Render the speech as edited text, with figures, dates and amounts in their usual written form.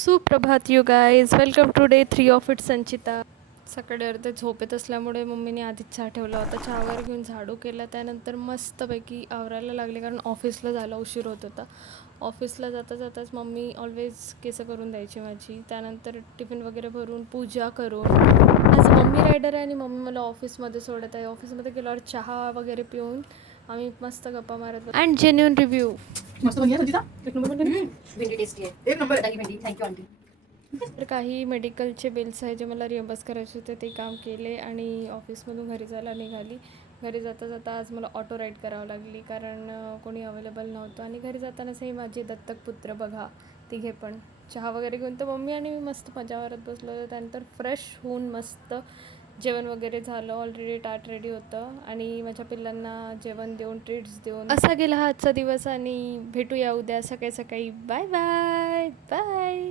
सुप्रभात you guys, welcome to day 3 of it Sanchita. सकाळी अर्धे झोपेत असल्यामुळे मम्मीने आधीच चहा ठेवला होता. चहा वगैरे घेऊन झाडू केला, त्यानंतर मस्तपैकी आवरायला लागले कारण ऑफिसला जायला उशीर होत होता. ऑफिसला जाता जाताच मम्मी ऑलवेज केसं करून द्यायची माझी. त्यानंतर टिफिन वगैरे भरून पूजा करून आज मम्मी रायडर आहे आणि मम्मी मला ऑफिसमध्ये सोडत आहे. ऑफिसमध्ये गेल्यावर चहा वगैरे पिऊन आम्ही मस्त गप्पा मारत अँड जेन्युइन रिव्ह्यू. मस्त बनी है संजीता. एक नंबर बनी. भेंडी टेस्टी आहे. एक नंबर है. भेंडी थँक्यू आंटी. तर काही मेडिकलचे बिल्स आहे जे मला रिअम्बर्स करायचे होते ते काम केले आणि ऑफिसमधून घरी जायला निघाली. घरी जाता जाता आज मला ऑटो राईड करावं लागली कारण कोणी अवेलेबल नव्हतं आणि घरी जातानाच हे माझे दत्तक पुत्र बघा तिघे पण चहा वगैरे घेऊन तर मम्मी आणि मी मस्त मजा मारत बसलो होतो. त्यानंतर फ्रेश होऊन मस्त जेवण वगैरे झालं. ऑलरेडी टाट रेडी होतं आणि माझ्या पिल्लांना जेवण देऊन ट्रीट्स देऊन असा गेला हा आजचा दिवस आणि भेटूया उद्या सकाळी सकाळी. Bye bye bye.